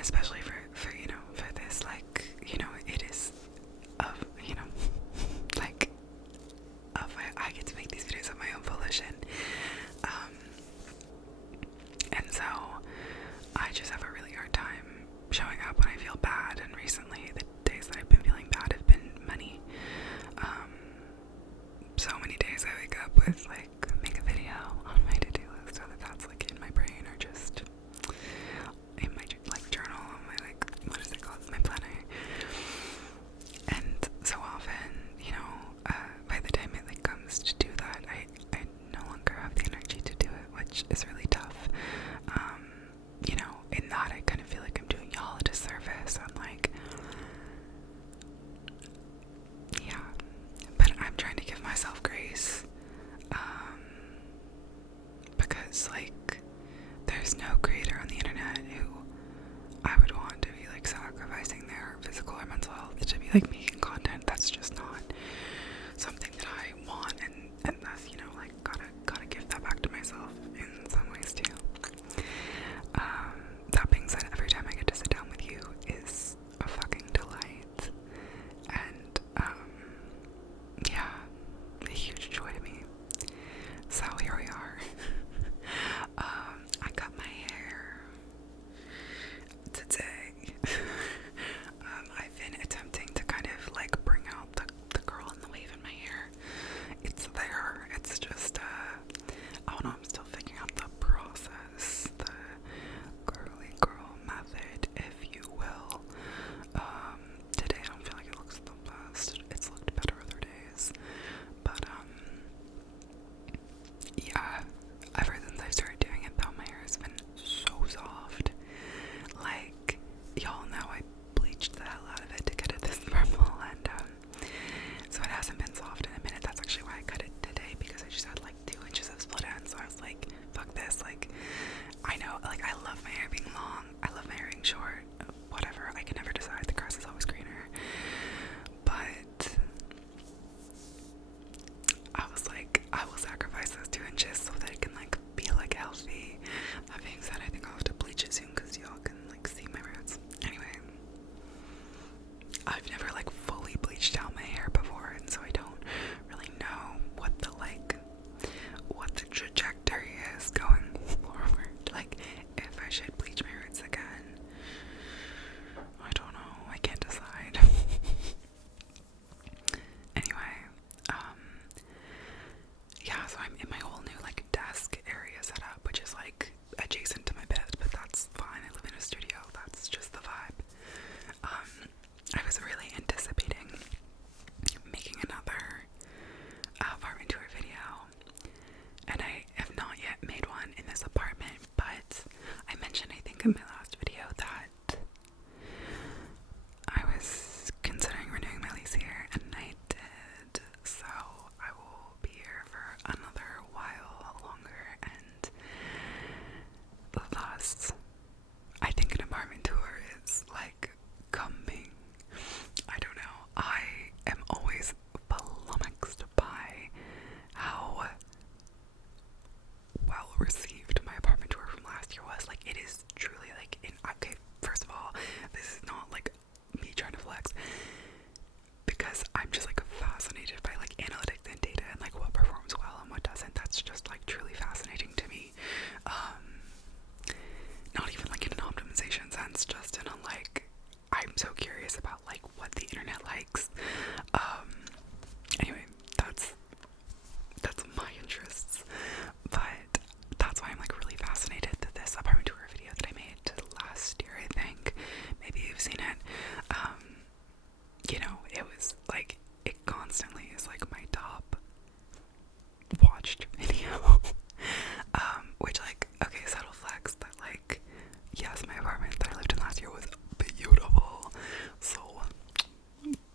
especially for for this, like, it is of, like, I get to make these videos of my own volition. And so I just have a really hard time showing up when I feel bad, and recently the days that I've been feeling bad have been many. So many days I wake up with like, make a video on my to-do list, whether that's like in my brain or just in my like journal, on my, like, what is it called, my planner. And so often, by the time it like comes to do that, I no longer have the energy to do it, which is really tough. In that I kind of feel like I'm doing y'all a disservice. I'm like, yeah, but I'm trying to give myself grace, because like, there's no creator on the internet who I would want to be like sacrificing their physical or mental health to be like making content. That's just not something that I want, and that's, like, gotta give that back to myself in some ways too. That being said, every time I get to sit down with you is a fucking delight, and yeah, a huge joy to me. So here we are. I cut my hair today. I've been attempting to kind of like bring out the curl and the wave in my hair. It's there. It's just I don't know, I'm still figuring out the process, the curly curl method, if you will. Today I don't feel like it looks the best. It's looked better other days. But yeah, ever since I started doing it though, my hair has been so soft. Like, y'all know I bleached the hell out of it to get it this purple, and so it hasn't been soft in a minute. That's actually why I cut it today, because I just had like 2 inches of split ends, so I was like, fuck this. Like, I know, like, I love my hair being long, I love my hair being short, whatever, I can never decide, the grass is always greener. But I was like, I will sacrifice those 2 inches so that it can like be like healthy. That being said, I think I'll have to bleach it soon because y'all can like see my roots. Anyway, I've never like fully bleached out my hair before, and so I don't really know what the trajectory is going forward. Like, if I should bleach my roots again, I don't know. I can't decide. Anyway, yeah, so I'm in my whole new like desk area set up, which is like adjacent to my bed, but that's fine. I live in a studio. That's just the vibe. I was really anticipating making another apartment tour video, and I have not yet made one in this apartment, but I mentioned, I think in my last video, that I was considering renewing my lease here, and I did, so I will be here for another while longer, and thus I think an apartment tour is like coming. I don't know. I am always flummoxed by how well received my apartment tour from last year was. Like, it is truly like, okay, first of all, this is not like me trying to flex, because I'm just like fascinated by like analytics and data and like what performs well and what doesn't. That's just like truly fascinating to me. Not even like in an optimization sense, just in a like, I'm so curious about like what the internet likes. Anyway, that's my interests, but that's why I'm like really fascinated that this apartment tour video that I made last year, I think, maybe you've seen it, it was like, it constantly is like my top watched video. Which, like, okay, subtle flex that like, yes, my apartment that I lived in last year was beautiful, so,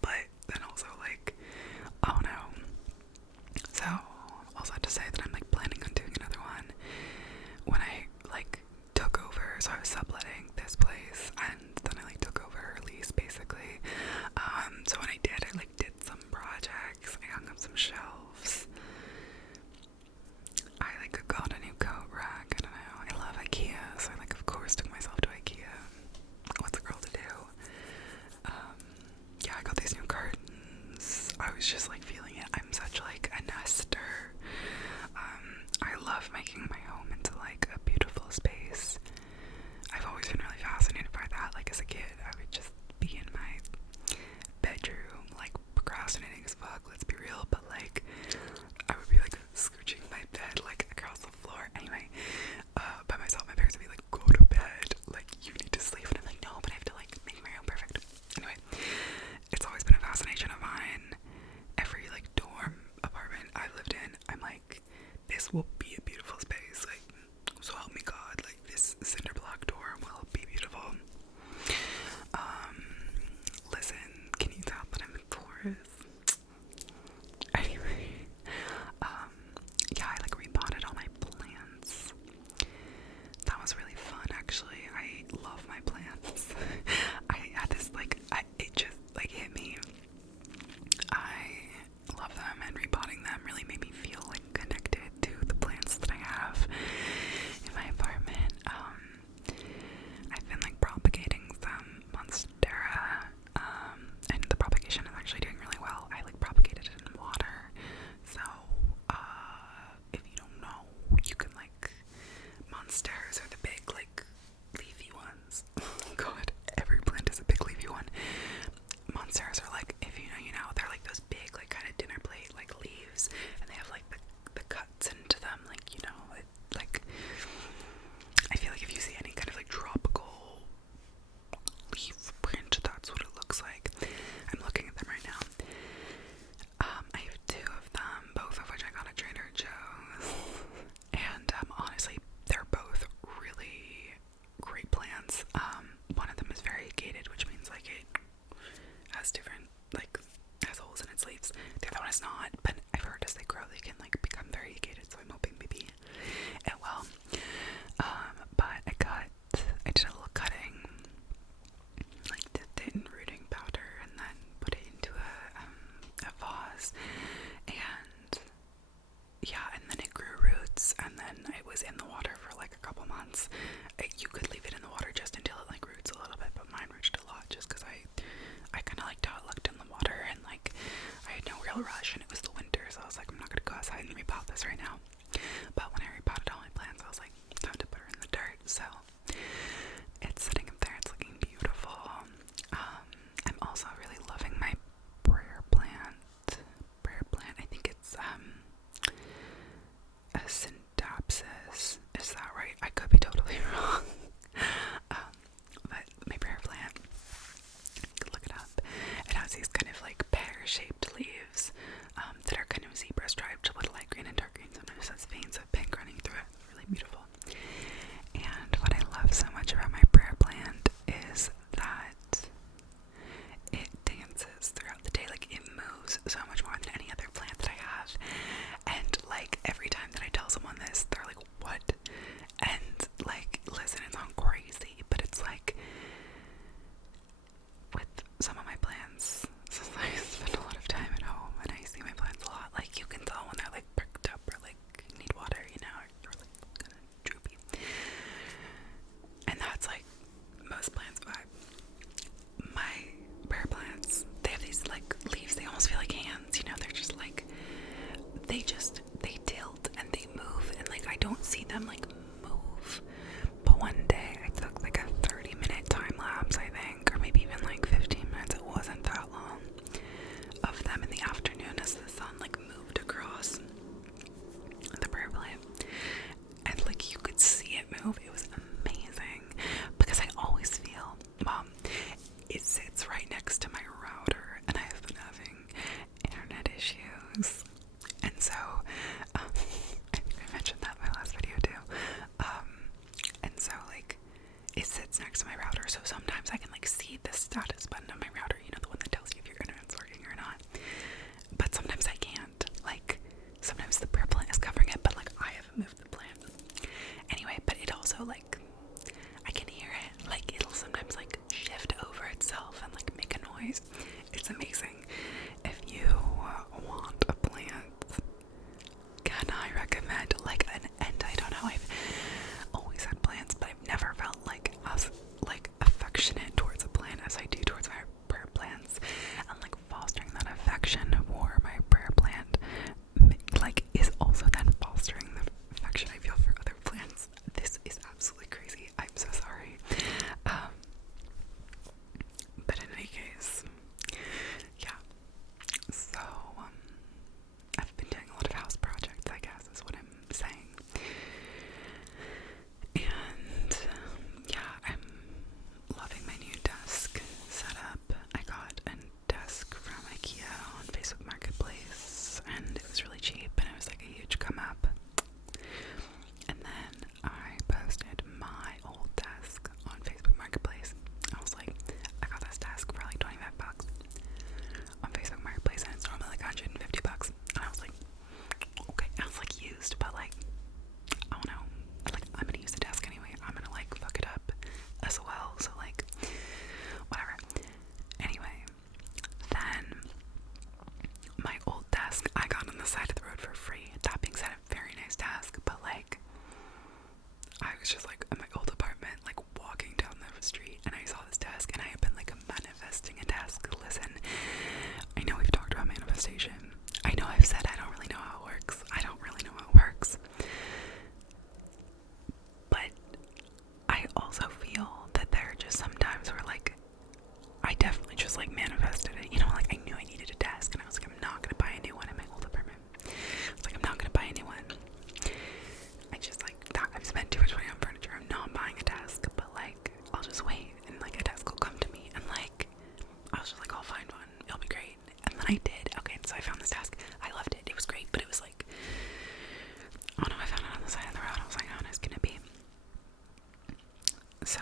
but then it's next to my router, so sometimes I can like see the status button on my router, you know, the one that tells you if your internet's working or not. But sometimes I can't. Like, sometimes the prayer plant is covering it, but like I haven't moved the plant. Anyway, but it also like, I can hear it. Like, it'll sometimes like shift over itself and like make a noise. It's amazing. If you want a plant, can I recommend like and I don't know, I've always had plants, but I've never felt like as like affectionate towards a plant as I do towards my prayer plants, and like fostering that affection for my prayer plant like is also then fostering the affection I feel for other plants. This is absolutely crazy. I'm so sorry. But in any case, yeah. So I've been doing a lot of house projects, I guess is what I'm saying. And yeah, I'm loving my new desk setup. I got a desk from IKEA on Facebook Marketplace, and it was really cheap, and it was like a huge come up. And then I posted my old desk on Facebook Marketplace. I was like, I got this desk for like $25 on Facebook Marketplace, and it's normally like $150. And I was like, okay. I was like, used, but like, I don't know. Like, I'm gonna use the desk anyway. I'm gonna like fuck it up as well. So like, whatever. Anyway, then my old desk I got on the side of the road for free. That being said, a very nice desk, but like, I was just like in my old apartment, like walking down the street, and I saw this desk, and I had been like manifesting a desk. Listen, I know we've talked about manifestation. I know I've said I don't really know how it works. I don't really know how it works. But I also feel that there are just sometimes where like I definitely just like manifested it. You know, like I knew I needed a desk, and I was like, I'm not gonna buy a new one in my old apartment. I was like, I'm not gonna buy a new one. I just like that. I've spent too much money on furniture. I'm not buying a desk, but like I'll just wait, and like a desk will come to me, and like I was just like, I'll find one. It'll be great. And then I did. Okay, so I found this desk. I loved it. It was great, but it was like, oh no, I found it on the side of the road. I was like, how nice can it be? So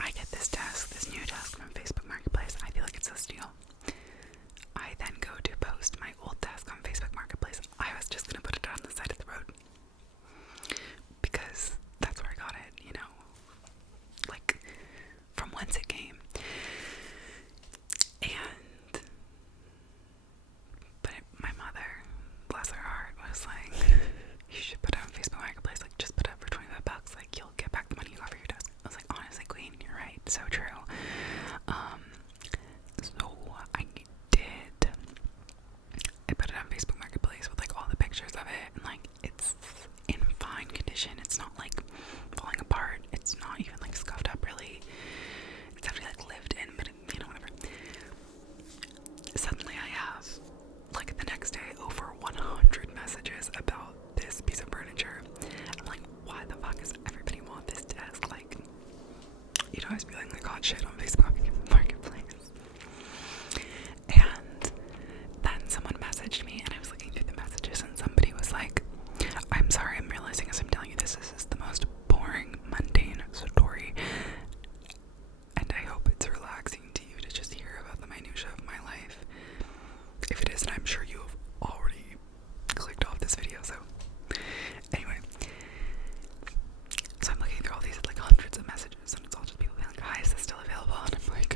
I get this desk, this new desk from Facebook Marketplace. I feel like it's a steal. I then go to post my old desk on Facebook Marketplace. I was just gonna put it on the side of the road because that's where I got it, you know, like from whence it came. And but my mother, bless her heart, was like, you should put it on Facebook Marketplace, like just put it up for $25, like you'll get back the money you got for your desk. I was like, honestly, queen, you're right, so true. So I did. I put it on Facebook Marketplace with like all the pictures of it, and like it's in fine condition. It's not like falling apart. It's not even like scuffed up really. It's definitely like lived in, but you know, whatever. Suddenly I have like the next day over 100 messages about this piece of furniture. I'm like, why the fuck does everybody want this desk? Like, you know, I was feeling like hot shit on Facebook Marketplace. And then someone messaged me, and I was looking through the messages, and somebody was like, I'm sorry, I'm realizing as I'm telling you this is the most boring, mundane story, and I hope it's relaxing to you to just hear about the minutiae of my life. If it isn't, I'm sure you have already clicked off this video, so anyway. So I'm looking through all these like hundreds of messages, and it's all just people being like, hi, is this still available? And I'm like,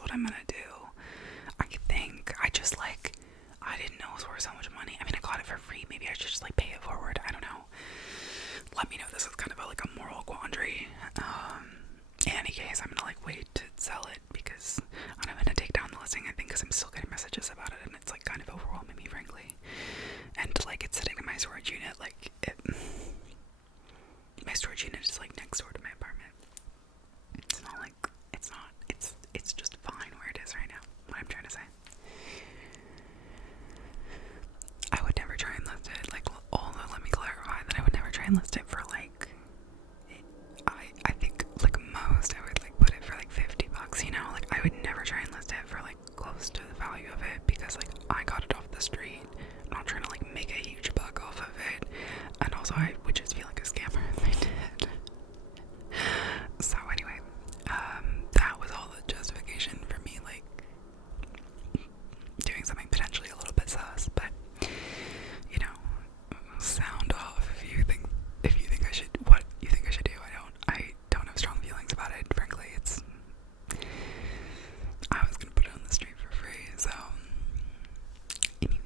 that's what I'm gonna do. I think I just like, I didn't know it was worth so much money. I mean, I got it for free. Maybe I should just like pay it forward. I don't know. Let me know. This is kind of like a moral quandary. In any case, I'm gonna like wait to sell it because I'm gonna take down the listing, I think, because I'm still getting messages about it and it's like kind of overwhelming me, frankly. And like it's sitting in my storage unit, like my storage unit is like next door to my apartment. It's not like, it's just fine where it is right now, what I'm trying to say. I would never try and list it, like, although let me clarify that I would never try and list it for like, I think like most I would like put it for like $50, you know, like I would never try and list it for like close to the value of it because like I got it off the street. I'm not trying to like make a huge buck off of it, and also I would just feel like a scammer if I did. So anyway, that was all the justification for me like doing something potentially a little bit sus, but you know, sound off if you think I should, what you think I should do. I don't have strong feelings about it, frankly. I was gonna put it on the street for free, so anyway.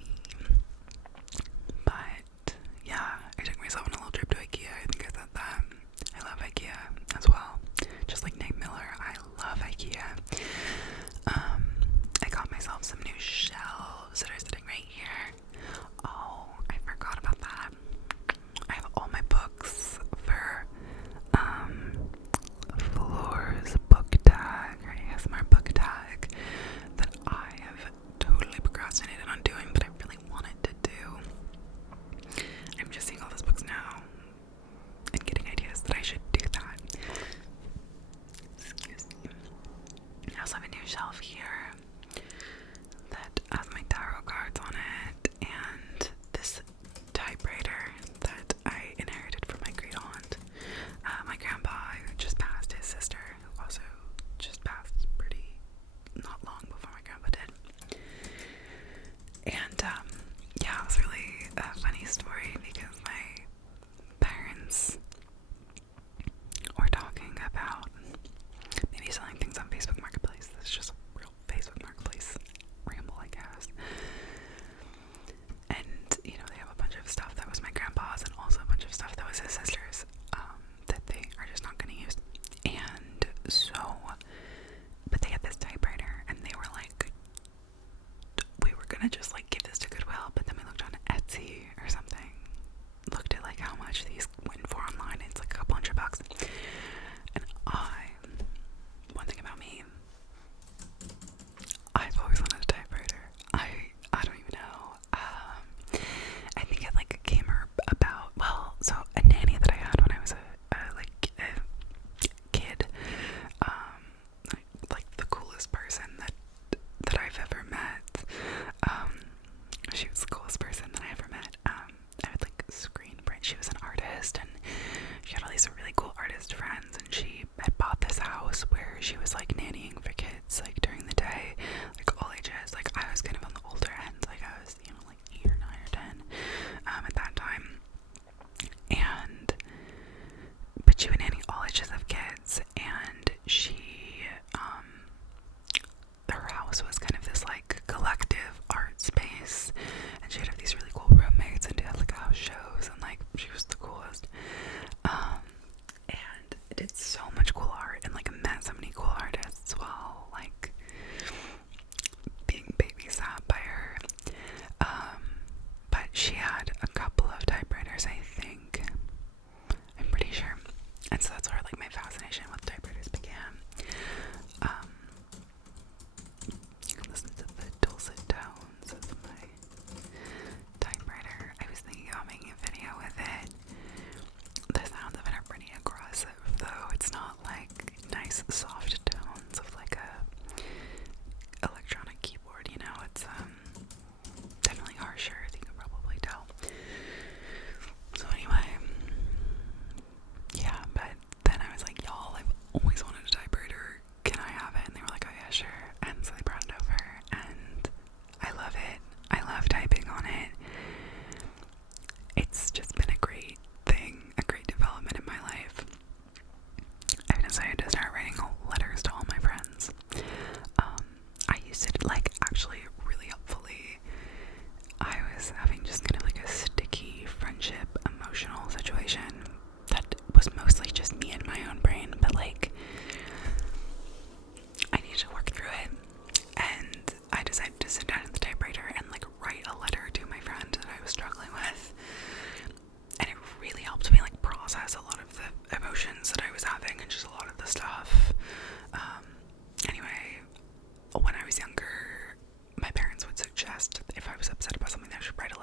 But yeah, I took myself on a little trip to IKEA. I think I said that. I love IKEA as well. Just like Nate Miller, I love IKEA. I got myself some new shelves that are sitting right here. Oh, I forgot about that. I have all my books for Floor's book tag, or ASMR book tag, that I have totally procrastinated on doing, but I really wanted to do. I'm just seeing all those books now and getting ideas that I should do that. Excuse me. I also have a new shelf here that has my tarot cards on it and this typewriter that I inherited from my great aunt. My grandpa, who just passed, his sister, who also just passed pretty not long before my grandpa did. And yeah, it was really a funny story because my parents were talking about maybe selling things on Facebook Marketplace. That's just a real Facebook Marketplace ramble, I guess. And, you know, they have a bunch of stuff that was my grandpa's and also a bunch of stuff that was his sister's, that they are just not going to use. And so, but they had this typewriter and they were like, we were going to just like give this to Goodwill, but then we looked on Etsy or something, looked at like how much these went for online, and it's like a couple $100. And one thing about me, I've always wanted a typewriter. I don't even know. I think it like came about, well, so a nanny that I had when I was a kid, like the coolest person that I've ever met. She was the coolest person that I ever met. I would like screen print. She was an artist and she had all these really cool artist friends, and she had bought this house where she was like nannying for kids like during the day, like all ages. Like I was kind of on the older end, like I was, you know, like 8 or 9 or 10 at that time. And but she would nanny all ages of kids, and she her house was kind of this like collective art space, and she'd have these really cool roommates and did like house shows, and like she was the coolest. And did so much cool art and like met so many cool artists while like being babysat by her. But she had a couple of typewriters, I think. I'm pretty sure. And so that's where like my fascination with typewriters began. You can listen to the dulcet tones of my typewriter. I was thinking about making a video with it. The sounds of it are pretty aggressive, though. It's not was mostly just me and my own brain, but like, I need to work through it. And I decided to sit down at the typewriter and like write a letter to my friend that I was struggling with. And it really helped me like process a lot of the emotions that I was having and just a lot of the stuff. Anyway, when I was younger, my parents would suggest if I was upset about something that I should write a